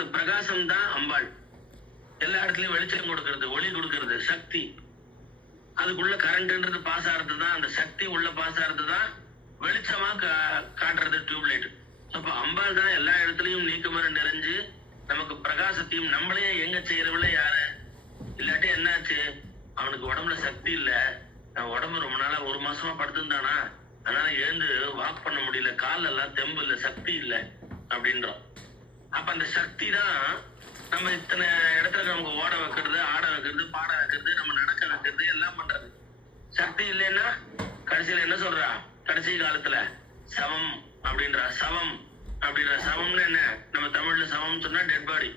அந்த பிரகாசம் தான் அம்பாள். எல்லா இடத்துலயும் வெளிச்சம் கொடுக்கறது, ஒளி கொடுக்கறது, சக்தி. அதுக்குள்ள கரண்ட்ன்றது பாஸ் ஆகிறது தான், அந்த சக்தி உள்ள பாஸ் ஆகிறது தான் வெளிச்சமா காட்டுறது டியூப்லைட். அப்ப அம்பாள் தான் எல்லா இடத்துலயும் நீக்கமர நிறைஞ்சு நமக்கு பிரகாசத்தையும் நம்மளையே எங்க செய்யறவில்ல யாரு. இல்லாட்டி என்னாச்சு, அவனுக்கு உடம்புல சக்தி இல்ல, உடம்பு ரொம்ப நாளா 1 மாசமா படுத்திருந்தானா, அதனால எழுந்து வாக் பண்ண முடியல, கால் எல்லாம் தெம்பு இல்ல, சக்தி இல்ல அப்படின்றோம். அப்ப அந்த சக்தி தான் நம்ம இத்தனை இடத்துல நமக்கு ஓட வைக்கிறது, ஆட வைக்கிறது, பாட வைக்கிறது, நம்ம நடக்க வைக்கிறது, எல்லாம் பண்றது. சக்தி இல்லைன்னா கடைசியில என்ன சொல்றா, கடைசி காலத்துல சவம் அப்படின்றா. சவம் அப்படின்ற சவம்னு என்ன, நம்ம தமிழ்ல சவம் சொன்னா டெட் பாடி.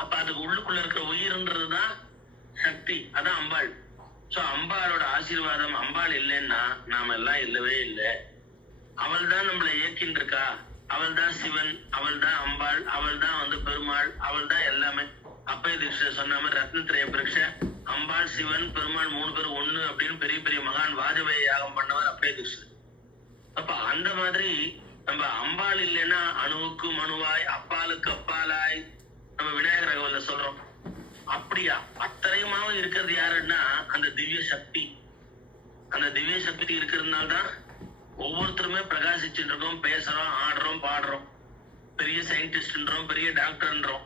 அப்ப அதுக்கு உள்ளுக்குள்ள இருக்கிற உயிர்ன்றதுதான் சக்தி, அதான் அம்பாள். சோ அம்பாளோட ஆசீர்வாதம், அம்பாள் இல்லைன்னா நாம எல்லாம் இல்லவே இல்லை. அவள் தான் நம்மளை இயக்கின்னு இருக்கா, அவள் தான் சிவன், அவள் தான் அம்பாள், அவள் தான் பெருமாள், அவள் தான் எல்லாமே. அப்பய தீட்சிதர் சொன்ன மாதிரி ரத்னத்திரைய பரீட்ச அம்பாள் சிவன் பெருமாள் 3 பேரும் ஒண்ணு அப்படின்னு பெரிய பெரிய மகான் வாஜபேயி யாகம் பண்ணவர் அப்பய தீட்சிதர். அப்ப அந்த மாதிரி நம்ம அம்பாள் இல்லைன்னா அணுவுக்கு மனுவாய், அப்பாலுக்கு அப்பாலாய், நம்ம விநாயகர் ரகவல்ல சொல்றோம். அப்படியா அத்தனையுமாவும் இருக்கிறது யாருன்னா அந்த திவ்ய சக்தி. அந்த திவ்ய சக்தி இருக்கிறதுனால்தான் ஒவ்வொருத்தருமே பிரகாசிச்சுட்டு இருக்கோம், பேசுறோம், ஆடுறோம், பாடுறோம், பெரிய சயின்டிஸ்ட்ன்றோம், பெரிய டாக்டர்ன்றோம்.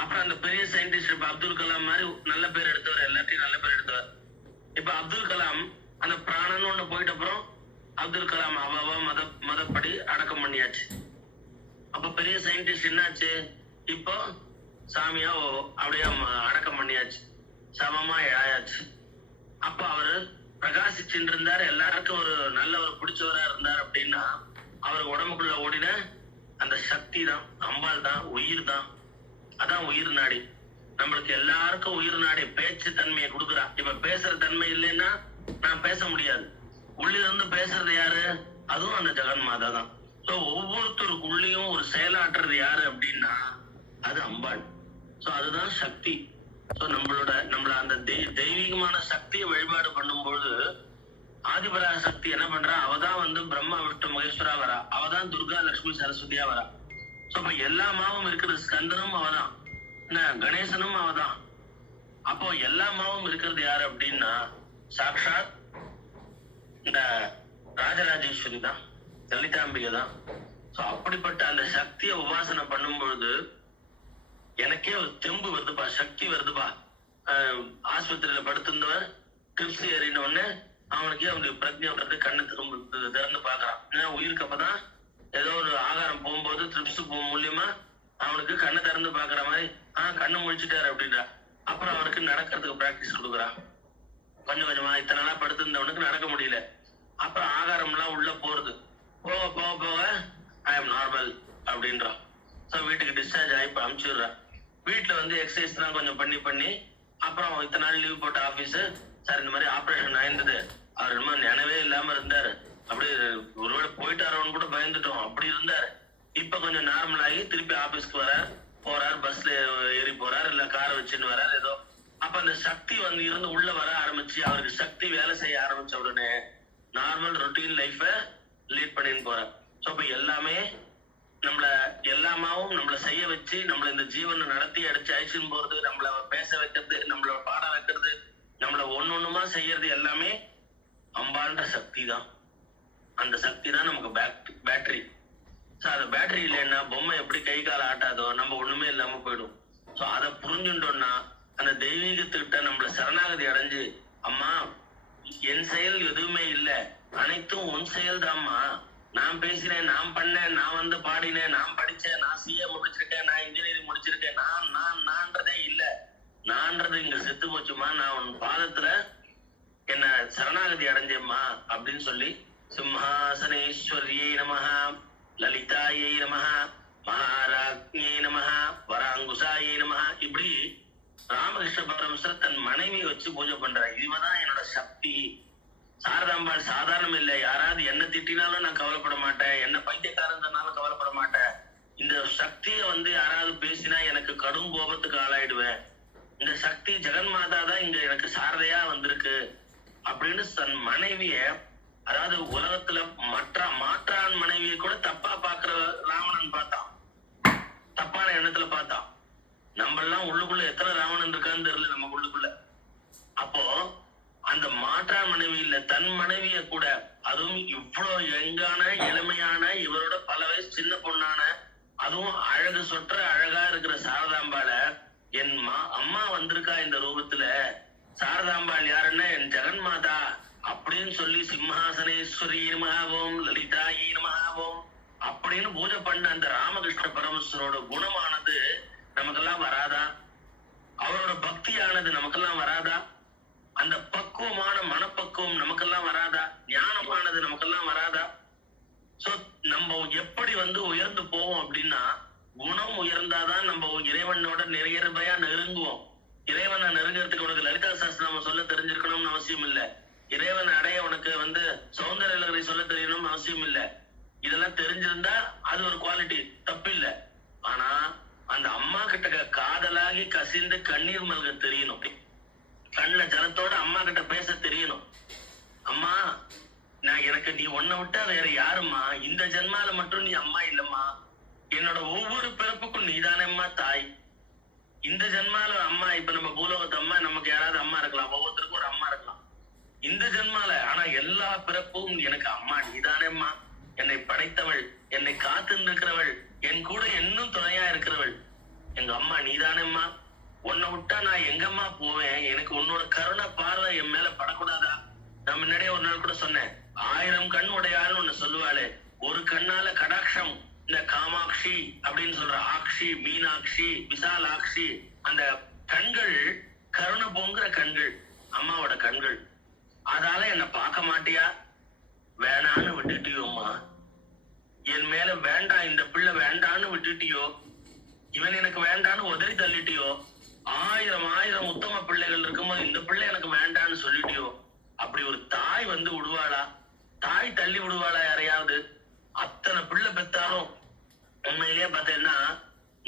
அப்புறம் அந்த பெரிய சயின்டிஸ்ட் இப்ப அப்துல் கலாம் மாதிரி நல்ல பேர் எடுத்தவர், எல்லாத்தையும் நல்ல பேர் எடுத்தவர். இப்ப அப்துல் கலாம் அந்த பிராணன் ஒண்ணு போயிட்ட அப்புறம் அப்துல் கலாம் மதப்படி அடக்கம் பண்ணியாச்சு. அப்ப பெரிய சயின்டிஸ்ட் என்னாச்சு, இப்போ சாமியா அப்படியே அடக்கம் பண்ணியாச்சு, சமமா ஆயாச்சு. அப்ப அவரு பிரகாசிச்சுட்டு இருந்தாரு, எல்லாருக்கும் ஒரு நல்ல ஒரு பிடிச்சவரா இருந்தார். அப்படின்னா அவர் உடம்புக்குள்ள ஓடின அந்த சக்தி தான், அம்பாள் தான், உயிர் தான். அதான் உயிர் நாடி. நம்மளுக்கு எல்லாருக்கும் உயிர் நாடி பேச்சு தன்மையை கொடுக்குறா. இப்ப பேசுற தன்மை இல்லைன்னா நான் பேச முடியாது. உள்ளில இருந்து பேசுறது யாரு, அதுவும் அந்த ஜெகன் மாதா தான். சோ ஒவ்வொருத்தருக்குள்ளயும் ஒரு செயலாற்றுறது யாரு அப்படின்னா அது அம்பாள். சோ அதுதான் சக்தி. சோ நம்மள அந்த தெய்வீகமான சக்தியை வழிபாடு பண்ணும்போது ஆதிபராக சக்தி என்ன பண்றா, அவதான் பிரம்மா விஷ்ணு மகேஸ்வரா வரா, அவதான் துர்கா லட்சுமி சரஸ்வதியா வரா. சோ இப்ப எல்லா மாவும் இருக்கிறது, ஸ்கந்தனும் அவதான், கணேசனும் அவதான். அப்போ எல்லா மாவும் இருக்கிறது யாரு அப்படின்னா சாக்ஷாத் இந்த ராஜராஜேஸ்வரி தான், லலிதாம்பிகை தான். சோ அப்படிப்பட்ட அந்த சக்தியை உபாசனை பண்ணும்பொழுது எனக்கே ஒரு தெம்பு வருதுப்பா, சக்தி வருதுப்பா. ஆஸ்பத்திரியில படுத்திருந்தவன் ட்ரிப்ஸ் ஏறின உடனே அவனுக்கே அவனுக்கு பிரஜை வருது, கண்ணு திறந்து பாக்குறான். ஏன்னா உயிருக்கு அப்பதான் ஏதோ ஒரு ஆகாரம் போகும்போது ட்ரிப்ஸ் மூலியமா அவனுக்கு கண்ணை திறந்து பாக்குற மாதிரி கண்ணு முழிச்சுட்டாரு அப்படின்றா. அப்புறம் அவனுக்கு நடக்கிறதுக்கு பிராக்டிஸ் கொடுக்குறான். கொஞ்சம் கொஞ்சமா இத்தனை நாளா படுத்திருந்தவனுக்கு நடக்க முடியல. அப்புறம் ஆகாரம் எல்லாம் உள்ள போறது, போக போக போக ஐ எம் நார்மல் அப்படின்றான். ஸோ வீட்டுக்கு டிஸ்சார்ஜ் ஆகி இப்போ அனுப்பிச்சுடுறான். வீட்டுல எக்ஸசைஸ் தான் கொஞ்சம் பண்ணி அப்புறம் இத்தனை நாள் லீவ் போட்ட ஆபீஸ் சார் இந்த மாதிரி ஆப்ரேஷன் ஆயிருந்தது, அவர் என்னமோ நினைவே இல்லாம இருந்தாரு, அப்படியே ஒருவேளை போயிட்டாரோன்னு கூட பயந்துட்டோம், அப்படி இருந்தாரு. இப்ப கொஞ்சம் நார்மல் ஆகி திருப்பி ஆபீஸ்க்கு போறாரு, பஸ்ல ஏறி போறாரு, இல்ல காரை வச்சுன்னு வராரு ஏதோ. அப்ப அந்த சக்தி இருந்து உள்ள வர ஆரம்பிச்சு அவருக்கு சக்தி வேலை செய்ய ஆரம்பிச்ச உடனே நார்மல் ரொட்டீன் லைஃப லீட் பண்ணின்னு போறார். ஸோ அப்ப எல்லாமே எல்லாமாவும் நம்மளை செய்ய வச்சு நம்மள இந்த ஜீவனை நடத்தி அடிச்சு அழிச்சுன்னு போறது, நம்மள பேச வைக்கிறது, நம்மள பாட வைக்கிறது, நம்மள ஒன்னொன்னுமா செய்யறது எல்லாமே அம்பான்ற சக்தி தான். அந்த சக்தி தான் நமக்கு பேட்டரி. ஸோ அந்த பேட்டரி இல்லைன்னா பொம்மை எப்படி கை கால ஆட்டாதோ நம்ம ஒண்ணுமே இல்லாம போயிடும். ஸோ அதை புரிஞ்சுட்டோம்னா அந்த தெய்வீகத்துக்கிட்ட நம்மள சரணாகதி அடைஞ்சு, அம்மா என் செயல் எதுவுமே இல்லை, அனைத்தும் உன் செயல் தான்மா, நான் பேசினேன், நான் பண்ணேன், நான் பாடினேன், நான் படிச்சேன், நான் சிஏ முடிச்சிருக்கேன், நான் இன்ஜினியரிங் முடிச்சிருக்கேன், நான்றதே இல்ல, நான்றது இங்க செத்து போச்சுமா, நான் உன் பாதத்துல என்ன சரணாகதி அடைஞ்சேம்மா அப்படின்னு சொல்லி சிம்ஹாசனேஸ்வரியை நமஹ, லலிதாயை நமஹ, மகாராஜ்ஞை நமஹ, வராங்குசாயை நமஹ, இப்படி ராமகிருஷ்ண பரமஹம்சர் தன் மனைவியை வச்சு பூஜை பண்றாரு. இவதான் என்னோட சக்தி. சாரதாம்பாள் சாதாரணம் இல்லை. யாராவது என்ன திட்டினாலும் நான் கவலைப்பட மாட்டேன், என்ன பைத்தியக்காரன் சொன்னாலும் கவலைப்பட மாட்டேன். இந்த சக்தியை யாராவது பேசினா எனக்கு கடும் கோபத்துக்கு ஆளாயிடுவேன். இந்த சக்தி ஜெகன்மாதா தான் இங்க எனக்கு சாரதையா வந்திருக்கு அப்படின்னு தன் மனைவிய, அதாவது உலகத்துல மாற்றான் மனைவியை கூட தப்பா பாக்குற ராவணன் பார்த்தான். தப்பான எண்ணத்துல பார்த்தான். நம்ம எல்லாம் உள்ளுக்குள்ள எத்தனை ராவணன் இருக்கான்னு தெரியல நமக்குள்ளுக்குள்ள. அப்போ அந்த மாற்றான் மனைவி இல்ல, தன் மனைவிய கூட, அதுவும் இவ்வளவு யங்கான இளமையான இவரோட பல வயசு சின்ன பொண்ணான, அதுவும் அழகு சொற்ற அழகா இருக்கிற சாரதாம்பாள, என் அம்மா வந்திருக்கா இந்த ரூபத்துல, சாரதாம்பாள் யாருன்னா என் ஜெகன்மாதா அப்படின்னு சொல்லி சிம்ஹாசனேஸ்வரி நமகாவோம் லலிதாயி நமகாவோம் அப்படின்னு பூஜை பண்ண அந்த ராமகிருஷ்ண பரமேஸ்வரோட குணமானது நமக்கெல்லாம் வராதா? அவரோட பக்தியானது நமக்கெல்லாம் வராதா? அந்த பக்குவமான மனப்பக்குவம் நமக்கெல்லாம் வராதா? ஞானமானது நமக்கெல்லாம் வராதா? சோ நம்ம எப்படி உயர்ந்து போவோம் அப்படின்னா, குணம் உயர்ந்தாதான் நம்ம இறைவனோட நிறையறையா நெருங்குவோம். இறைவனை நெருங்கிறதுக்கு உனக்கு லலிதா சாஸ்திரம் சொல்ல தெரிஞ்சிருக்கணும்னு அவசியம் இல்ல. இறைவனை அடைய உனக்கு சௌந்தர்ய லகரி சொல்ல தெரியணும்னு அவசியம் இல்ல. இதெல்லாம் தெரிஞ்சிருந்தா அது ஒரு குவாலிட்டி, தப்பு இல்ல. ஆனா அந்த அம்மா கிட்ட காதலாகி கசிந்து கண்ணீர் மல்க தெரியணும். கண்ண ஜலத்தோட அம்மா கிட்ட பேச தெரியணும். அம்மா, எனக்கு நீ ஒன்ன விட்டா வேற யாரும்மா? இந்த ஜென்மால மட்டும் நீ அம்மா இல்லம்மா, என்னோட ஒவ்வொரு பிறப்புக்கும் நீதானேம்மா தாய். இந்த ஜென்மால அம்மா, இப்ப நம்ம பூலோகத்து அம்மா, நமக்கு யாராவது அம்மா இருக்கலாம், ஒவ்வொருத்தருக்கும் ஒரு அம்மா இருக்கலாம். இந்த ஜென்மால ஆனா எல்லா பிறப்பும் எனக்கு அம்மா நீதானேம்மா. என்னை படைத்தவள், என்னை காத்து இருக்கிறவள், என் கூட இன்னும் துணையா இருக்கிறவள் எங்க அம்மா நீதானேம்மா. உன்னை விட்டா நான் எங்கம்மா போவேன்? எனக்கு உன்னோட கருணை பார்வை என் மேல படக்கூடாதா? நான் முன்னாடியே ஒரு நாள் கூட சொன்னேன், 1000 கண் உடையாள்னு ஒண்ணு சொல்லுவாளே, ஒரு கண்ணால கடாட்சம், இந்த காமாட்சி அப்படின்னு சொல்ற ஆக்ஷி, மீனாட்சி, விசாலாட்சி, அந்த கண்கள் கருணை பொங்குற கண்கள் அம்மாவோட கண்கள். அதால என்ன பார்க்க மாட்டியா? வேணான்னு விட்டுட்டியோம்மா. என் மேல வேண்டாம், இந்த பிள்ளை வேண்டான்னு விட்டுட்டியோ, இவன் எனக்கு வேண்டான்னு உதறி தள்ளிட்டியோ, 1000 உத்தம பிள்ளைகள் இருக்கும்போது இந்த பிள்ளை எனக்கு வேண்டான்னு சொல்லிட்டியோ. அப்படி ஒரு தாய் விடுவாளா? தாய் தள்ளி விடுவாளா யாரையாவது? அத்தனை பிள்ளை பெத்தாலும் உண்மையிலேயே பார்த்தேன்னா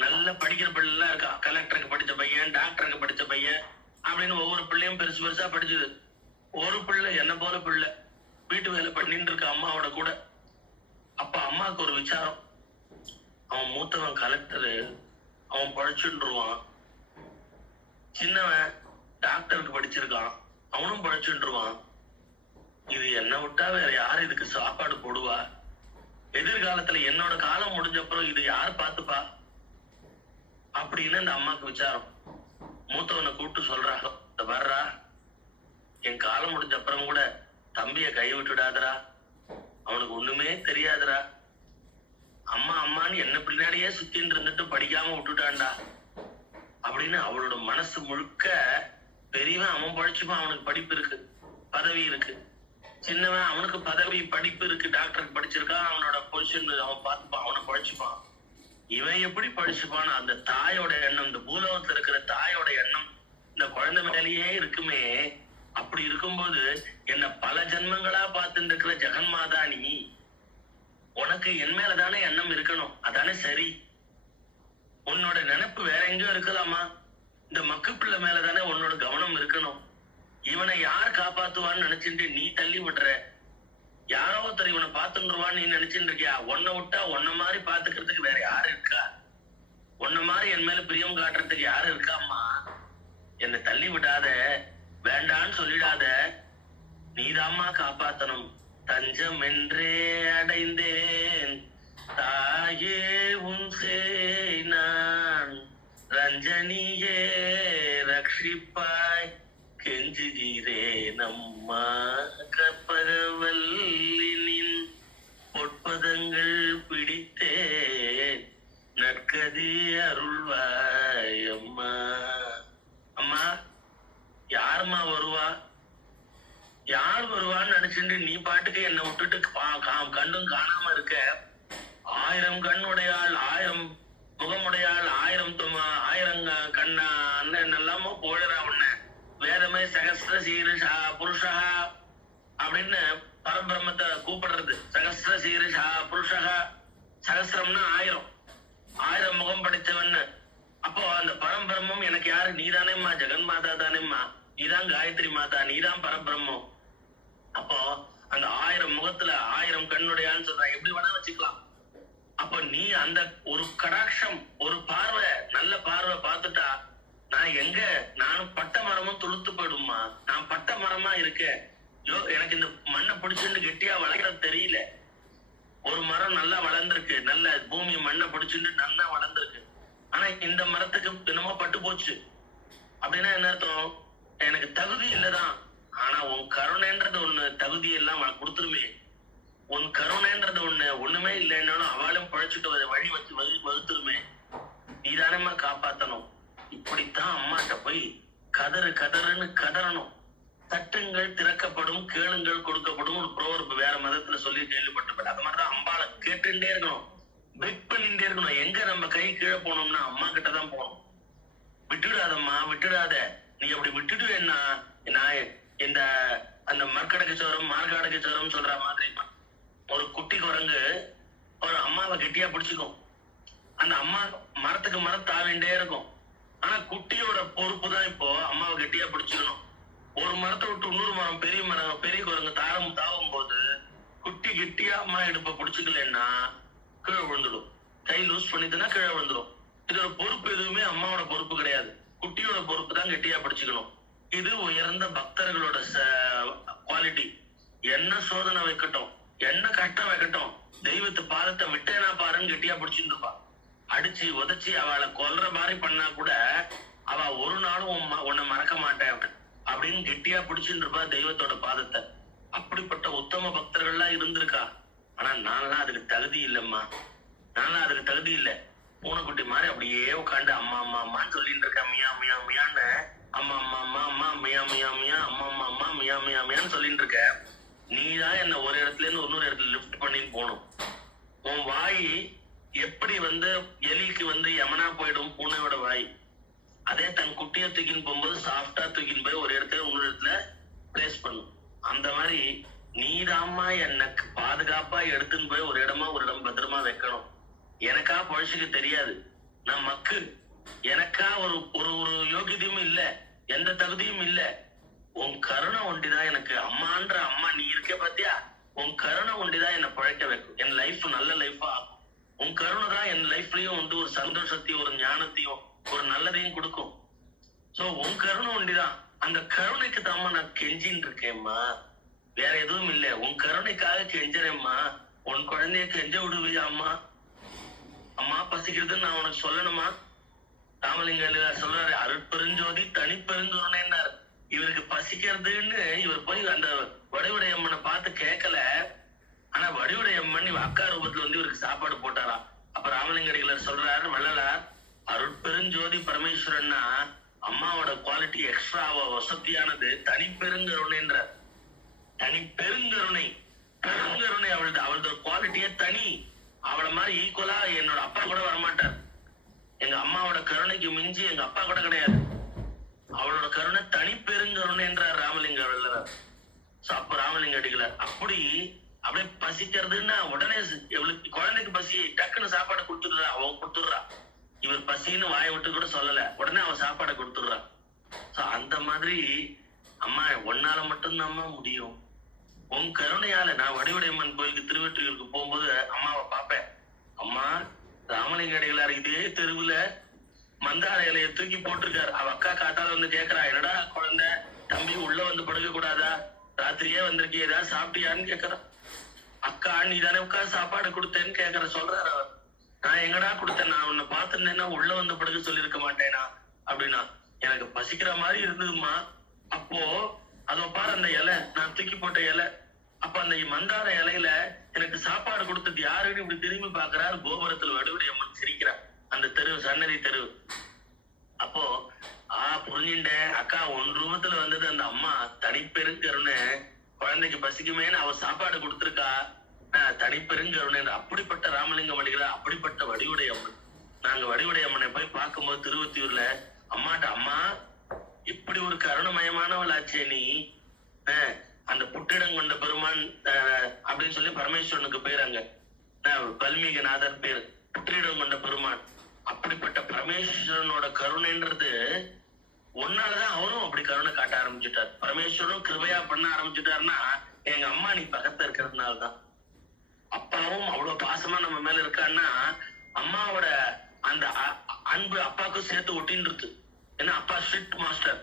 நல்ல படிக்கிற பிள்ளை எல்லாம் இருக்கா. கலெக்டருக்கு படிச்ச பையன், டாக்டருக்கு படிச்ச பையன் அப்படின்னு ஒவ்வொரு பிள்ளையும் பெருசு பெருசா படிச்சது. ஒரு பிள்ளை என்ன போல பிள்ளை வீட்டு வேலை பண்ணிட்டு இருக்க அம்மாவோட கூட. அப்ப அம்மாவுக்கு ஒரு விசாரம், அவன் மூத்தவன் கலெக்டரு, அவன் பழிச்சுருவான். சின்னவன் டாக்டருக்கு படிச்சிருக்கான், அவனும் பழிச்சுருவான். இது என்ன விட்டா வேற யாரு இதுக்கு சாப்பாடு போடுவா? எதிர்காலத்துல என்னோட காலம் முடிஞ்சப்பறம் இது யார் பாத்துப்பா அப்படின்னு அந்த அம்மாக்கு விசாரம். மூத்தவனை கூப்பிட்டு சொல்றாங்க, வர்றா, என் காலம் முடிஞ்ச அப்புறம் கூட தம்பிய கை விட்டுடாதரா, அவனுக்கு ஒண்ணுமே தெரியாதுரா. அம்மா அம்மான்னு என்ன பின்னாடியே சுத்தின்னு இருந்துட்டு படிக்காம விட்டுட்டான்டா அப்படின்னு அவளோட மனசு முழுக்க. பெரியவன் அவன் பழிச்சுப்பான், அவனுக்கு படிப்பு இருக்கு, பதவி இருக்கு. சின்னவன் அவனுக்கு பதவி படிப்பு இருக்கு, டாக்டருக்கு படிச்சிருக்கான், அவனோட பொசிஷன் அவன் பார்த்துப்பான், அவனை பழிச்சுப்பான். இவன் எப்படி பழிச்சுப்பான்? அந்த தாயோட எண்ணம், இந்த பூலோகத்துல இருக்கிற தாயோட எண்ணம் இந்த குழந்தை மேலேயே இருக்குமே. அப்படி இருக்கும்போது என்ன பல ஜென்மங்களா பார்த்துட்டு இருக்கிற ஜெகன்மாதா நீ, உனக்கு என் மேலதானே எண்ணம் இருக்கணும், அதானே சரி. உன்னோட நினைப்பு வேற எங்கேயோ இருக்கலாமா? இந்த மக்கு பிள்ளை மேலதானே உன்னோட கவனம் இருக்கணும். இவனை யார் காப்பாத்துவான்னு நினைச்சுட்டு நீ தள்ளி விடுற. யாரோ ஒருத்தர் இவனை பாத்துருவான்னு நீ நினைச்சுட்டு இருக்கியா? உன்னை விட்டா உன்ன மாதிரி பாத்துக்கிறதுக்கு வேற யாரு இருக்கா? உன்ன மாதிரி என் மேல பிரியம் காட்டுறதுக்கு யாரு இருக்காம்மா? என்னை தள்ளி விடாத, வேண்டான்னு சொல்லிடாத, நீதாம்மா காப்பாத்தணும். தஞ்சம் என்றே அடைந்தேன் தாயே உன் சேய் நான், ரஞ்சனியே ரட்சிப்பாய் கெஞ்சுகிறேன் அம்மா. கற்பகவல்லினின் பொற்பதங்கள் பிடித்தேன், நற்கதி அருள்வாய் அம்மா. அம்மா, யாருமா வருவா? யார் வருவான்னு நினைச்சுட்டு நீ பாட்டுக்கு என்னை விட்டுட்டு கண்டும் காணாம இருக்க. 1000 கண்ணுடையாள், 1000 முகமுடையாள், 1000 கண்ணா எல்லாமோ போடுறா உன்ன. வேதமே சகஸ்ர சீருஷா புருஷா அப்படின்னு பரபிரம்மத்தை கூப்பிடுறது. சகஸ்ர சீருஷா புருஷா, சகஸ்ரம்னா 1000 முகம் படைச்சவன்னு. அப்போ அந்த பரம்பிரம்மம் எனக்கு யாரு? நீதானேம்மா, ஜெகன்மாதா தானேம்மா, நீதான் காயத்ரி மாதா, நீதான் பரபிரம்மம். அப்போ அந்த 1000 முகத்துல 1000 கண்ணுடையான்னு சொல்றாங்க. எப்படி வேணா வச்சுக்கலாம். அப்ப நீ அந்த ஒரு கடாட்சம், ஒரு பார்வை, நல்ல பார்வை பார்த்துட்டா நான் எங்க, நானும் பட்ட மரமும் துளுத்து போயிடுமா. நான் பட்ட மரமா இருக்கேன். எனக்கு இந்த மண்ணை பிடிச்சுட்டு கெட்டியா வளர்க்கறது தெரியல. ஒரு மரம் நல்லா வளர்ந்துருக்கு, நல்ல பூமி மண்ணை பிடிச்சுட்டு நல்லா வளர்ந்துருக்கு. ஆனா இந்த மரத்துக்கு என்னமோ பட்டு போச்சு. அப்படின்னா என்ன அர்த்தம்? எனக்கு தகுதி இல்லதான். ஆனா உன் கருணைன்றது ஒண்ணு தகுதி எல்லாம் கொடுத்துருமே. உன் கருணைன்றது ஒண்ணுமே இல்லைன்னாலும் அவளும் பழைச்சிட்டு வழி வச்சு வகுத்துருமே. நீதானமா காப்பாத்தணும். இப்படித்தான் அம்மாட்ட போய் கதறு கதறுன்னு கதறணும். தட்டுங்கள் திறக்கப்படும், கேளுங்கள் கொடுக்கப்படும் ஒரு ப்ரோவர்பு வேற மதத்துல சொல்லி கேள்விப்பட்டிருப்பேன். அது மாதிரிதான் அம்பாளை கேட்டுட்டே இருக்கணும், பெக் பண்ணிட்டே இருக்கணும். எங்க நம்ம கை கீழே போனோம்னா அம்மா கிட்டதான் போகணும். விட்டுடாதம்மா, விட்டுடாத. நீ அப்படி விட்டுடுவேன்னா நான் இந்த அந்த மர்க்கடக்கு சோரம் மார்காடக்கு சோரம் சொல்ற மாதிரி ஒரு குட்டி குரங்கு ஒரு அம்மாவை கெட்டியா பிடிச்சுக்கும். அந்த அம்மா மரத்துக்கு மரம் தாவிண்டே இருக்கும். ஆனா குட்டியோட பொறுப்பு தான் இப்போ அம்மாவை கெட்டியா பிடிச்சுக்கணும். ஒரு மரத்தை விட்டு இன்னொரு மரம், பெரிய குரங்கு தாவும் போது குட்டி கெட்டியா அம்மா இடுப்ப பிடிச்சுக்கலன்னா கீழே விழுந்துடும். கை லூஸ் பண்ணிட்டுனா கீழே விழுந்துடும். இதோட பொறுப்பு எதுவுமே அம்மாவோட பொறுப்பு கிடையாது. குட்டியோட பொறுப்பு தான் கெட்டியா பிடிச்சுக்கணும். இது உயர்ந்த பக்தர்களோட குவாலிட்டி. என்ன சோதனை வைக்கட்டும், என்ன கஷ்டம் வைக்கட்டும், தெய்வத்து பாதத்தை விட்டேனா பாருன்னு கெட்டியா பிடிச்சிட்டு இருப்பா. அடிச்சு உதச்சி அவளை கொல்ற மாதிரி பண்ணா கூட அவ ஒரு நாளும் உன்னை மறக்க மாட்டேன் அப்படின்னு கெட்டியா பிடிச்சுட்டு இருப்பா தெய்வத்தோட பாதத்தை. அப்படிப்பட்ட உத்தம பக்தர்கள்லாம் இருந்திருக்கா. ஆனா நான்லாம் அதுக்கு தகுதி இல்லைம்மா, நான்லாம் அதுக்கு தகுதி இல்லை. பூனைக்குட்டி மாதிரி அப்படியே உட்காந்து அம்மா அம்மா அம்மான்னு சொல்லிட்டு இருக்கேன். மியா மியா மியான்னு அம்மா அம்மா அம்மா அம்மா மியா மியா மியா அம்மா அம்மா அம்மா மியா மியா மியான்னு சொல்லிட்டு இருக்க. நீதான் என்ன ஒரு இடத்துல இருந்து இன்னொரு இடத்துல லிஃப்ட் பண்ணின்னு போகணும். உன் வாய் எப்படி எலிக்கு யமனா போயிடும் பூனையோட வாய், அதே தன் குட்டியை தூக்கின்னு போகும்போது சாஃப்டா தூக்கின்னு போய் ஒரு இடத்துல இன்னொரு இடத்துல பிளேஸ் பண்ணும். அந்த மாதிரி நீதாம்மா எனக்கு பாதுகாப்பா எடுத்துன்னு போய் ஒரு இடம் பத்திரமா வைக்கணும். எனக்கா பழசுக்கு தெரியாது, நான் மக்கு. எனக்கா ஒரு ஒரு ஒரு யோகியதையும் இல்ல, எந்த தகுதியும் இல்ல. உன் கருணை ஒண்டிதான் எனக்கு அம்மான்ற அம்மா நீ இருக்க பாத்தியா, உன் கருணை ஒண்டிதான் என்னை பழைக்க வைக்கும். என் லைஃப் நல்ல லைஃபா ஆகும். உன் கருணை தான் என் லைஃப்லயும் ஒரு சந்தோஷத்தையும் ஒரு ஞானத்தையும் ஒரு நல்லதையும் கொடுக்கும். சோ உன் கருணை ஒண்டிதான். அந்த கருணைக்கு தாம்மா நான் கெஞ்சின்னு இருக்கேம்மா, வேற எதுவும் இல்ல. உன் கருணைக்காக கெஞ்சுறேம்மா. உன் குழந்தைய கெஞ்ச விடுவியா அம்மா? அம்மா பசிக்கிறதுன்னு நான் உனக்கு சொல்லணுமா? ராமலிங்க சொல்றாரு, அருட்பெருஞ்சோதி தனிப்பெருங்கருணைன்னாரு. இவருக்கு பசிக்கிறதுன்னு இவர் போய் அந்த வடிவுடையம்மனை பார்த்து கேட்கல. ஆனா வடிவுடையம்மன் அக்கா ரூபத்துல இவருக்கு சாப்பாடு போட்டாரா. அப்ப ராமலிங்க அடிகளார் சொல்றாரு, வள்ளலார் அருட்பெருஞ்சோதி பரமேஸ்வரன்னா அம்மாவோட குவாலிட்டி எக்ஸ்ட்ரா வசதியானது தனிப்பெருங்கருணைன்றார். தனிப்பெருங்கருணை, பெருங்கருணை அவளது குவாலிட்டியே தனி. அவளை மாதிரி ஈக்குவலா என்னோட அப்பா கூட வரமாட்டார். எங்க அம்மாவோட கருணைக்கு மிஞ்சி எங்க அப்பா கூட கிடையாது. அவளோட கருணை தனிப்பெருங்கருணை என்றார் ராமலிங்க வள்ளலார். அப்ப ராமலிங்க அடிகளார் அப்படியே பசிக்கிறதுன்னா உடனே குழந்தைக்கு பசி டக்குன்னு சாப்பாடு கொடுத்துடுறா. அவ கொடுத்துடுறா. இவர் பசின்னு வாயை விட்டு கூட சொல்லல, உடனே அவ சாப்பாடை கொடுத்துடுறா. அந்த மாதிரி அம்மா ஒன்னால மட்டும்தான்மா முடியும். உன் கருணையால நான் வடிவுடையம்மன் கோயிலுக்கு திருவெற்றியூருக்கு போகும்போது அம்மாவை பார்ப்பேன். அம்மா ராமலிங்க அடிகளார் இதே தெருவுல மந்தார இலைய தூக்கி போட்டிருக்காரு. அவ அக்கா காத்தால கேக்குறா, என்னடா குழந்தை தம்பி உள்ள படுக்க கூடாதா, ராத்திரியே வந்திருக்கே ஏதாவது சாப்பிட்டியான்னு கேக்குறா. அக்கா நீ தானே உட்கா சாப்பாடு கொடுத்தேன்னு கேக்குற. சொல்றாரு அவர், நான் எங்கடா கொடுத்தேன், நான் உன்னை பார்த்துருந்தேன்னா உள்ள படுக்க சொல்லியிருக்க மாட்டேனா அப்படின்னா. எனக்கு பசிக்கிற மாதிரி இருந்ததுமா. அப்போ அதோ பாரு அந்த இலை, நான் தூக்கி போட்ட இலை. அப்ப அந்த மந்தார இலையில எனக்கு சாப்பாடு கொடுத்தது யாருன்னு இப்படி திரும்பி பாக்குறாரு. கோபுரத்துல வடிவுடையம்மன் சிரிக்கிறார். அந்த தெரு சன்னதி தெரு. அப்போ புரிஞ்சுட்டேன், அக்கா ஒன் ரூபத்துல அந்த அம்மா தனிப்பெருங்கருணை. குழந்தைக்கு பசிக்குமேன்னு அவ சாப்பாடு கொடுத்துருக்கா, தனிப்பெருங்கருணை. அப்படிப்பட்ட ராமலிங்கம் அடிகளார், அப்படிப்பட்ட வடிவுடையம்மன். நாங்க வடிவுடையம்மனை போய் பார்க்கும்போது திருவத்தியூர்ல அம்மாட்ட, அம்மா இப்படி ஒரு கருணமயமானவள் ஆச்சே நீ, அந்த புட்டிடம் கொண்ட பெருமான் அப்படின்னு சொல்லி பரமேஸ்வரனுக்கு பேராங்க, பல்மீகநாதர் பேர், புற்றிடம் கொண்ட பெருமான். அப்படிப்பட்ட பரமேஸ்வரனோட கருணைன்றது ஒன்னாலதான் அவரும் அப்படி கருணை காட்ட ஆரம்பிச்சுட்டார். பரமேஸ்வரனும் கிருபையா பண்ண ஆரம்பிச்சுட்டாருன்னா எங்க அம்மா நீ பக்கத்துல இருக்கிறதுனாலதான். அப்பாவும் அவ்வளவு பாசமா நம்ம மேல இருக்கான்னா அம்மாவோட அந்த அன்பு அப்பாவுக்கும் சேர்த்து ஒட்டின்னு இருக்கு. ஏன்னா அப்பா ஸ்ட்ரிக்ட் மாஸ்டர்,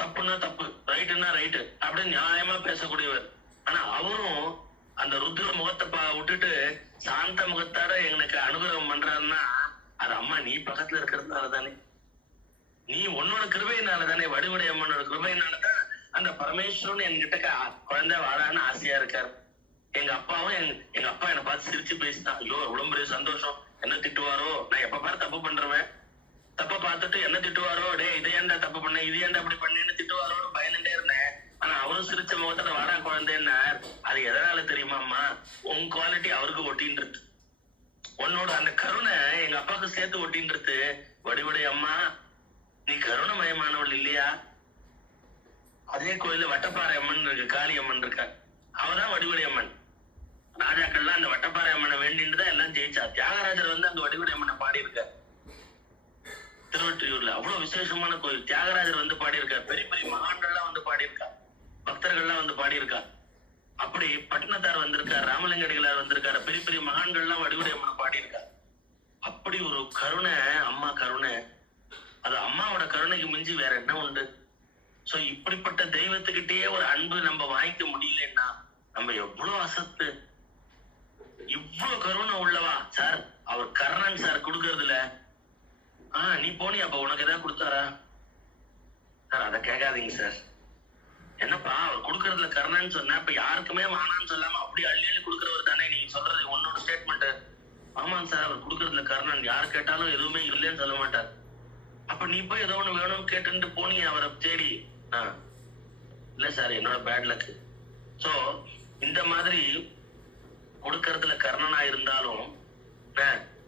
தப்புன்னா தப்பு, ரைட்டுன்னா ரைட்டு அப்படின்னு நியாயமா பேசக்கூடியவர். ஆனா அவரும் அந்த ருத்ர முகத்தை விட்டுட்டு சாந்த முகத்தார எனக்கு அனுகிரகம் பண்றாருன்னா அது அம்மா நீ பக்கத்துல இருக்கிறதுனால தானே, நீ உன்னோட கிருபையினால தானே, வடிவுடைய அம்மனோட கிருபையினாலதான் அந்த பரமேஸ்வரன் என்கிட்ட குழந்தை வாழான்னு ஆசையா இருக்காரு. எங்க அப்பாவும் எங்க அப்பா என்னை பார்த்து சிரிச்சு பேசினான். ஐயோ இவ்வளவு பெரிய சந்தோஷம், என்ன திட்டுவாரோ, நான் எப்ப பாரு தப்பு பண்றவன், தப்ப பார்த்துட்டு என்ன திட்டுவாரோ, டே இதை ஏன்டா தப்பு பண்ண, இது ஏன்டா அப்படி பண்ணேன்னு திட்டுவாரோன்னு பயந்துட்டே இருந்தேன். ஆனா அவரும் சிரிச்ச முகத்துல வாடா குழந்தைன்னா அது எதனால தெரியுமாம்மா, உன் குவாலிட்டி அவருக்கு ஒட்டின்னு இருக்கு, உன்னோட அந்த கருணை எங்க அப்பாவுக்கு சேர்த்து ஒட்டின்னு இருக்கு. வடிவுடைய அம்மா நீ கருணமயமானவள் இல்லையா? அதே கோயில வட்டப்பாறை அம்மன் இருக்கு, காளி அம்மன் இருக்கா, அவதான் வடிவுடைய அம்மன். ராஜாக்கள்லாம் அந்த வட்டப்பாறை அம்மனை வேண்டின்னு தான் எல்லாம் ஜெயிச்சா. தியாகராஜர் வந்து அந்த வடிவுடைய அம்மனை பாடி இருக்கார் திருவொற்றியூர்ல. அவ்வளவு விசேஷமான கோயில். தியாகராஜர் வந்து பாடியிருக்கார், பெரிய பெரிய மகான்கள்லாம் வந்து பாடியிருக்கார், பக்தர்கள்லாம் வந்து பாடியிருக்கார். அப்படி பட்டினத்தார் வந்திருக்கார், ராமலிங்கடிகளார் வந்திருக்காரு, பெரிய பெரிய மகான்கள்லாம் வடிவுடைய அம்மனை பாடியிருக்கார். அப்படி ஒரு கருணை, அம்மா கருணை, அது அம்மாவோட கருணைக்கு மிஞ்சி வேற என்ன உண்டு? சோ இப்படிப்பட்ட தெய்வத்துக்கிட்டயே ஒரு அன்பு நம்ம வாங்கிக்க முடியலன்னா நம்ம எவ்வளவு அசத்து. இவ்வளவு கருணை உள்ளவா சார் அவர் கர்ணன் சார் கொடுக்கறதுல. நீ போனி அப்ப உனக்கு ஏதாவது கொடுத்தாரா சார்? அதை கேட்காதீங்க சார். என்னப்பா அவர் கொடுக்கறதுல கர்ணன் சொன்ன, இப்ப யாருக்குமே வானான்னு சொல்லாம அப்படி அள்ளி அள்ளி கொடுக்கறவர் தானே நீங்க சொல்றது உன்னோட ஸ்டேட்மெண்ட். ஆமாங்க சார் அவர் கொடுக்கறதுல கர்ணன், யாரு கேட்டாலும் எதுவுமே இல்லைன்னு சொல்ல மாட்டார். அப்ப நீ போய் ஏதோ ஒண்ணு வேணும்னு கேட்டு போனீங்க அவரை தேடி. இல்ல சார் என்னோட பேட் லக். சோ இந்த மாதிரி கொடுக்கறதுல கர்ணனா இருந்தாலும்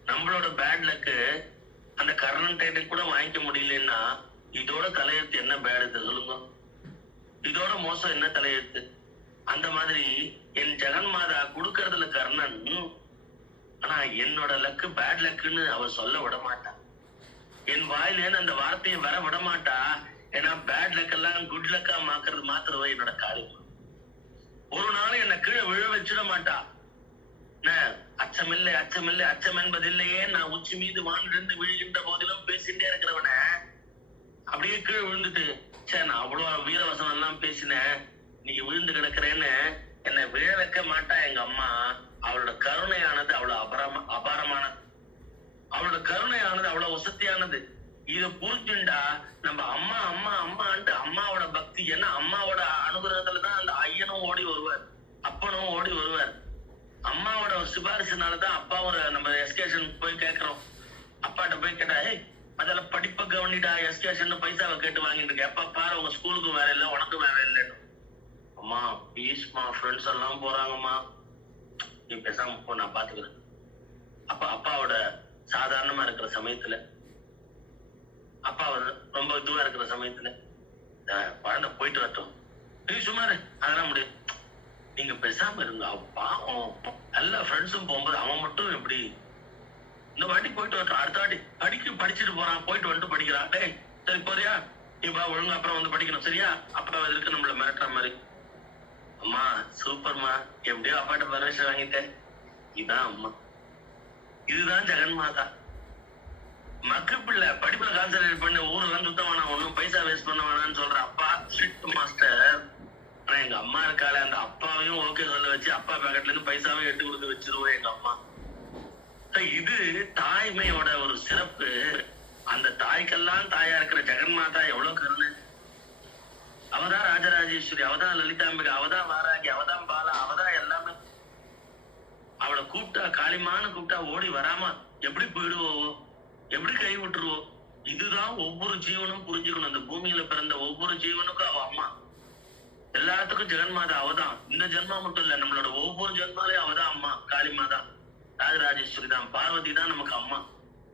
நம்மளோட பேட் லக்கு அந்த கர்ணன் டைட்டில் கூட வாங்கிக்க முடியலன்னா இதோட தலையெழுத்து என்ன பேடு சொல்லுங்க, இதோட மோசம் என்ன தலையெழுத்து? அந்த மாதிரி என் ஜெகன்மாதா கொடுக்கறதுல கர்ணன், ஆனா என்னோட லக்கு பேட் லக்குன்னு அவ சொல்ல விட மாட்டா. என் வாயிலேன்னு அந்த வார்த்தையை வர விட மாட்டா. ஏன்னா பேட் லக் எல்லாம் குட் லக்கா மாத்துறவ என்னோட காளிமா. ஒரு நாள் என்ன கீழே விழ வச்சிட மாட்டா. அச்சமில்லை அச்சமில்லை அச்சம் என்பதில்லையே, நான் உச்சி மீது வானிலிருந்து விழுகின்ற போதிலும் பேசிட்டே இருக்கிறவன அப்படியே கீழே விழுந்துட்டு சே நான் அவ்வளவு வீரவசனம் எல்லாம் பேசினேன், நீங்க விழுந்து கிடக்குறேன்னு என்னை விழ வைக்க மாட்டா எங்க அம்மா. அவளோட கருணையானது அவ்வளவு அபாரமானது, அவளோட கருணையானது அவ்வளவு வசதியானது. இதை புரிஞ்சுண்டா நம்ம அம்மா அம்மா அம்மான்ட்டு அம்மாவோட பக்தி. ஏன்னா அம்மாவோட அனுகிரகத்துலதான் அந்த ஐயனும் ஓடி வருவார், அப்பனும் ஓடி வருவார். அம்மாவோட ஒரு சிபாரிசுனாலதான் அப்பா ஒரு நம்ம எஸ்கேஷன் போய் கேட்கிறோம். அப்பாட்ட போய் கேட்டா அதெல்லாம் படிப்பை கவனிடா எஸ்கேஷன் பைசாவை கேட்டு வாங்கிட்டு இருக்க, எப்ப பாரு உங்க ஸ்கூலுக்கும் வேற இல்லை உனக்கும் வேற இல்லைன்னு. அம்மா ப்ளீஸ்மா ஃப்ரெண்ட்ஸ் எல்லாம் போறாங்கம்மா, நீ பேசாம போ நான் பாத்துக்கிறேன். அப்ப அப்பாவோட சாதாரணமா இருக்கிற சமயத்துல, அப்பா ரொம்ப இதுவா இருக்கிற சமயத்துல குழந்தை போயிட்டு வரட்டும், நீ சுமாரு அதெல்லாம் முடியும், நீங்க பேசாம இருங்க. பாவம் எல்லா ஃப்ரெண்ட்ஸும் போகும்போது அவன் மட்டும் எப்படி இந்த வாட்டி போயிட்டு வரட்டும், அடுத்த வாட்டி படிச்சுட்டு போறான், போயிட்டு வந்துட்டு படிக்கிறான். டேய் சரி போறியா, நீ பா ஒழுங்கு அப்புறம் வந்து படிக்கணும் சரியா? அப்பா இருக்கு நம்மள மிரட்டுற மாதிரி. அம்மா சூப்பர்மா, எப்படியோ அப்பாட்ட பர்மிஷன் வாங்கிட்டேன். இதான் அம்மா, இதுதான் ஜெகன்மாதா. மக்கள் பிள்ளை படிப்புல கான்சன்ட்ரேட் பண்ணி ஊரெல்லாம் சுத்த வேணாம், ஒன்னும் பைசா வேஸ்ட் பண்ண வேணாம்னு சொல்ற அப்பா ஸ்ட்ரிக்ட் மாஸ்டர். ஆனா எங்க அம்மா இருக்காளே அந்த அப்பாவையும் ஓகே சொல்ல வச்சு அப்பா பேக்கெட்ல இருந்து பைசாவையும் எடுத்து கொடுத்து வச்சிருவோம் எங்க அம்மா. இது தாய்மையோட ஒரு சிறப்பு. அந்த தாய்க்கெல்லாம் தாயா இருக்கிற ஜெகன்மாதா எவ்வளவு கருணை. அவதான் ராஜராஜேஸ்வரி, அவதான் லலிதாம்பிகா, அவதான் வாராகி, அவதான் பாலா, அவதான் எல்லாமே. அவளை கூப்பிட்டா காளிமான்னு கூப்பிட்டா ஓடி வராம எப்படி போயிடுவோம், எப்படி கை விட்டுருவோம்? இதுதான் ஒவ்வொரு ஜீவனும் புரிஞ்சுக்கணும். அந்த பூமியில பிறந்த ஒவ்வொரு ஜீவனுக்கும் அவ அம்மா. எல்லாத்துக்கும் ஜெகன்மாதா அவதான். இந்த ஜென்மா மட்டும் இல்ல, நம்மளோட ஒவ்வொரு ஜென்மாலையும் அவதான் அம்மா. காளிமாதா, ராஜராஜேஸ்வரி தான், பார்வதி தான் நமக்கு அம்மா,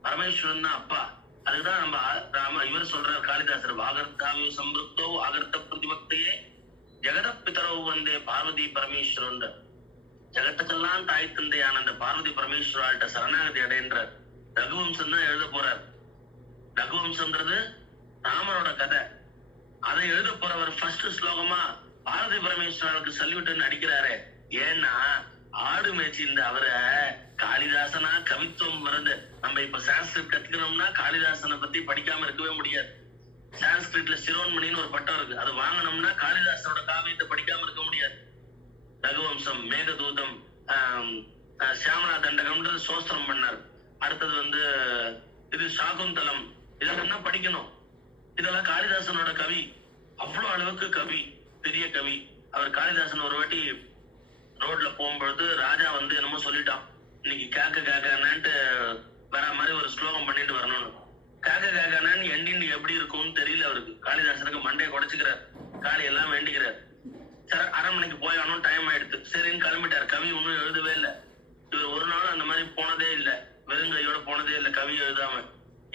பரமேஸ்வரன் தான் அப்பா. அதுதான் நம்ம இவர் சொல்றாரு காளிதாசர், வாகர்த்தாவிய சம்பிருத்தோ ஆகர்த்த பிரதிபக்தையே ஜெகத பிதரோ வந்தே பார்வதி பரமேஸ்வரன். ஜெகத்துக்கெல்லாம் தாய் தந்தையான அந்த பார்வதி பரமேஸ்வரால்கிட்ட சரணாகதி அடைன்றார். ரகுவம்சம் தான் எழுத போறார். ரகுவம்சம்ன்றது ராமனோட கதை. அதை எழுத போறவர் ஃபர்ஸ்ட் ஸ்லோகமா பார்வதி பரமேஸ்வராவுக்கு சல்யூட்னு அடிக்கிறாரு. ஏன்னா ஆடு மேய்ச்சிருந்த அவரை காளிதாசனா கவித்துவம் வருது. நம்ம இப்ப சான்ஸ்கிரிட் கத்துக்கணும்னா காளிதாசனை பத்தி படிக்காம இருக்கவே முடியாது. சான்ஸ்கிரிட்ல சிரோன்மணின்னு ஒரு பட்டம் இருக்கு, அது வாங்கணும்னா காளிதாசனோட காவியத்தை படிக்காம இருக்க முடியாது. ரகுவம்சம், மேகதூதம், சியாமலா தண்டகம்ன்றது சோஸ்திரம் பண்ணார். அடுத்தது இது சாகுந்தலம், இதெல்லாம் படிக்கணும். இதெல்லாம் காளிதாசனோட கவி, அவ்வளவு அளவுக்கு கவி, பெரிய கவி. அவர் காளிதாசன் ஒரு வாட்டி ரோட்ல போகும்பொழுது ராஜா என்னமோ சொல்லிட்டான், இன்னைக்கு கேக்க கேக்கானான்ட்டு வர மாதிரி ஒரு ஸ்லோகம் பண்ணிட்டு வரணும்னு. கேக்க கேக்கானான்னு எண்ணின்னு எப்படி இருக்கும்னு தெரியல அவருக்கு. காளிதாசனுக்கு மண்டையை குடைச்சுக்கிறார், காளி எல்லாம் வேண்டிக்கிறார். சரி, அரண்மனைக்கு போயானும் டைம் ஆயிடுது, சரின்னு கிளம்பிட்டார். கவி ஒன்னும் எழுதவே இல்லை. இவர் ஒரு நாளும் அந்த மாதிரி போனதே இல்லை, வெறுங்கையோட போனதே இல்லை கவி எழுதாம.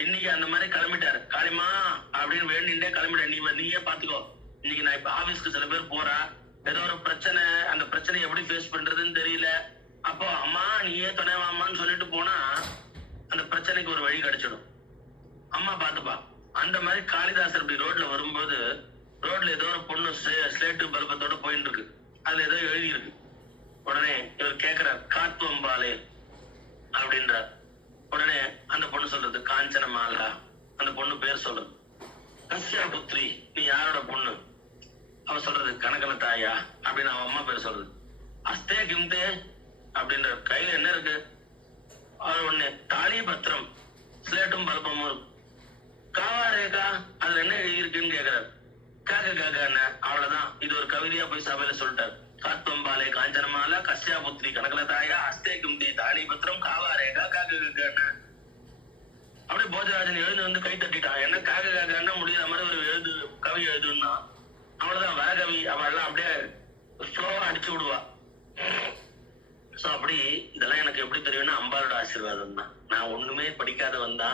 இன்னைக்கு அந்த மாதிரி கிளம்பிட்டாரு. காளிமா அப்படின்னு வேண்டிண்டே கிளம்பிட்டேன், நீயே பாத்துக்கோ. இன்னைக்கு நான் இப்ப ஆபீஸ்க்கு சில பேர் போறா, ஏதோ ஒரு பிரச்சனை, அந்த பிரச்சனையை எப்படி ஃபேஸ் பண்றதுன்னு தெரியல. அப்போ அம்மா நீயே துணைவாமான்னு சொல்லிட்டு போனா அந்த பிரச்சனைக்கு ஒரு வழி கிடைச்சிடும், அம்மா பாத்துப்பா. அந்த மாதிரி காளிதாசர் இப்படி ரோட்ல வரும்போது, ரோட்ல ஏதோ ஒரு பொண்ணு ஸ்லேட்டு பல்பத்தோட போயிட்டு இருக்கு, அதுல ஏதோ எழுதி இருக்கு. உடனே இவர் கேக்குறார், காத்துவம்பாலே அப்படின்றார். உடனே அந்த பொண்ணு சொல்றது காஞ்சனமாலா, அந்த பொண்ணு பேர் சொல்றது. கஸ்யா புத்ரி, நீ யாரோட பொண்ணு? அவ சொல்றது கனகன தாயா அப்படின்னு அவன் அம்மா பேர் சொல்றது. அஸ்தே கிம்தே அப்படின்ற, கையில என்ன இருக்கு? அவர் ஒண்ணு தாலி பத்திரம், ஸ்லேட்டும் பல்பமும் இருக்கும். காவா ரேகா, அதுல என்ன எழுதியிருக்குன்னு கேக்குறாரு. காக்க காக்கான்னு, அவ்வளவுதான். இது ஒரு கவிதையா போய் சபையில சொல்லிட்டார். காத்துவம்பாலே காஞ்சனமாலா, கஸ்யா புத்ரி கனகன தாயா, அஸ்தே கிம்தே தாலி பத்திரம், காவா ரேகா, காக்க காக்கான்னு. அப்படியே போஜராஜன் எழுந்து கை தட்டிட்டான். என்ன காக்க காக்கான்னா முடியாத மாதிரி ஒரு கவி எழுதுன்னா, அவ்வளவுதான் வரகவி. அவெல்லாம் அப்படியே ஸ்லோவா அடிச்சு விடுவா. சோ அப்படி இதெல்லாம் எனக்கு எப்படி தெரியும்னா அம்பாளோட ஆசீர்வாதம் தான். நான் ஒண்ணுமே படிக்காத வந்தா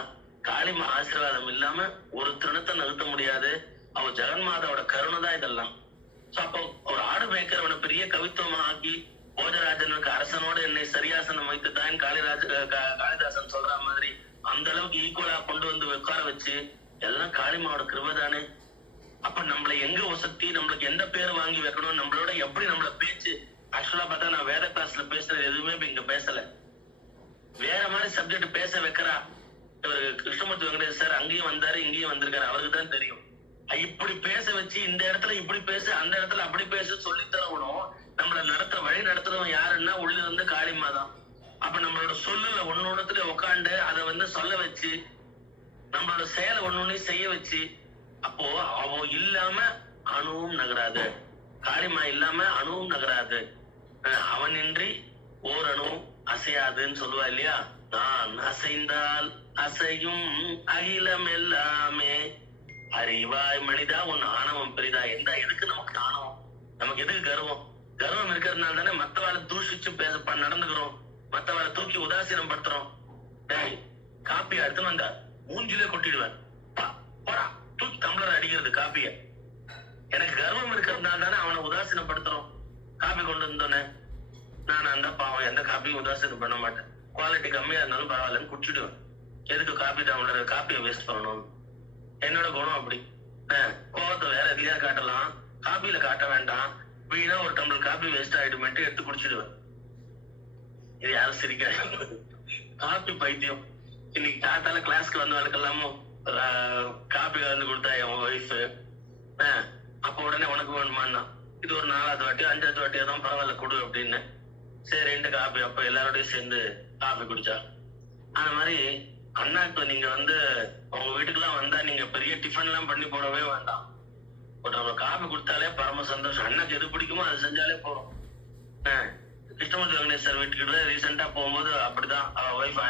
காளிமா ஆசீர்வாதம் இல்லாம ஒரு திருணத்தை நிறுத்த முடியாது. அவ ஜெகன்மாதாவோட கருணை தான் இதெல்லாம். சோ அப்போ ஒரு ஆடு மேய்க்கிறவனை பெரிய கவித்துவமா ஆக்கி போஜராஜனுக்கு அரசனோட என்னை சரியாசனம் வைத்துதான் காளிதாசன் சொல்ற மாதிரி அந்த அளவுக்கு ஈக்குவலா கொண்டு உட்கார வச்சு எல்லாம் காளிமாவோட கிருபை தானே. அப்ப நம்மளை எங்க வசதி, நம்மளுக்கு எந்த பேர் வாங்கி வைக்கணும், நம்மளோட எப்படி நம்மள பேச்சு. ஆக்சுவலா பார்த்தா நான் வேத கிளாஸ்ல பேசுறது எதுவுமே இப்ப இங்க பேசல, வேற மாதிரி சப்ஜெக்ட் பேச வைக்கிறா. இவர் கிருஷ்ணமூர்த்தி வெங்கடேஷ் சார் அங்கேயும் வந்தாரு, இங்கேயும் வந்திருக்காரு, அவருக்கு தான் தெரியும். இப்படி பேச வச்சு இந்த இடத்துல இப்படி பேசு, அந்த இடத்துல அப்படி பேசு சொல்லி தரணும். நம்மள வழி நடத்துறவங்க யாருன்னா உள்ள இருந்து காளிமா தான். அப்ப நம்மளோட சொல்லுல ஒன்னொன்னுத்துல உட்காந்து அதை சொல்ல வச்சு, நம்மளோட செயலை ஒன்னொன்னு செய்ய வச்சு, அப்போ அவ இல்லாம அணுவும் நகராது, காளிமா இல்லாம அணுவும் நகராது, அவனின்றி ஓர் அணுவும் அசையாதுன்னு சொல்லுவா இல்லையா. நான் அசைந்தால் அசையும் அகிலம் எல்லாமே. அறிவாய் மனிதா, உன் ஆணவம் பெரிதா. எதுக்கு நமக்கு ஆணவம், நமக்கு எதுக்கு கர்வம்? கர்வம் இருக்கிறதுனால தானே மத்தவாளை தூஷிச்சு நடந்துக்கிறோம், மத்தவாளை தூக்கி உதாசீனம் படுத்துறோம். காப்பி எடுத்துன்னு வந்தா மூஞ்சிலே கொட்டிடுவேன், போடா தூக்கி டம்ளர் அடிக்கிறது காப்பிய. எனக்கு கர்வம் இருக்கிறதுனால தானே அவனை உதாசீனப்படுத்துறோம். காப்பி கொண்டு வந்தோன்னே நான் அந்த பாவம் எந்த காப்பியும் உதாசீனம் பண்ண மாட்டேன். குவாலிட்டி கம்மியா இருந்தாலும் பரவாயில்லன்னு குடிச்சிடுவேன். எதுக்கு காப்பி டம்ளர் காப்பியை வேஸ்ட் பண்ணணும்? என்னோட குணம் அப்படி. கோவத்தை வேற எதுலயா காட்டலாம், காப்பியில காட்ட வேண்டாம். வீணா ஒரு டம்ளர் காப்பி வேஸ்ட் ஆயிடுமேட்டு எடுத்து குடிச்சிடுவேன். இது யாரும் சிரிக்காது, காப்பி பைத்தியம். இன்னைக்கு காத்தால கிளாஸ்க்கு வந்தவளுக்கெல்லாமும் காப்பி கலந்து கொடுத்தா என் ஒய்ஃப். அப்ப உடனே உனக்கு வேணுமான்னா, இது ஒரு 4வது வாட்டி 5வது வாட்டியா தான் பரவாயில்ல கொடு அப்படின்னு. சரி 2 காப்பி. அப்ப எல்லாரோடய சேர்ந்து காப்பி குடிச்சா. அந்த மாதிரி அண்ணாக்கு நீங்க உங்க வீட்டுக்குலாம் வந்தா நீங்க பெரிய டிஃபன் எல்லாம் பண்ணி போடவே வேண்டாம். ஒரு காப்பி கொடுத்தாலே பரம சந்தோஷம். அண்ணாக்கு எது பிடிக்குமோ அதை செஞ்சாலே போறோம். கிருஷ்ணமூர்த்தி வெங்கடேஷ் சார் வீட்டுக்கிட்ட ரீசெண்டா போகும்போது அப்படிதான் அவ ஒய்ஃப்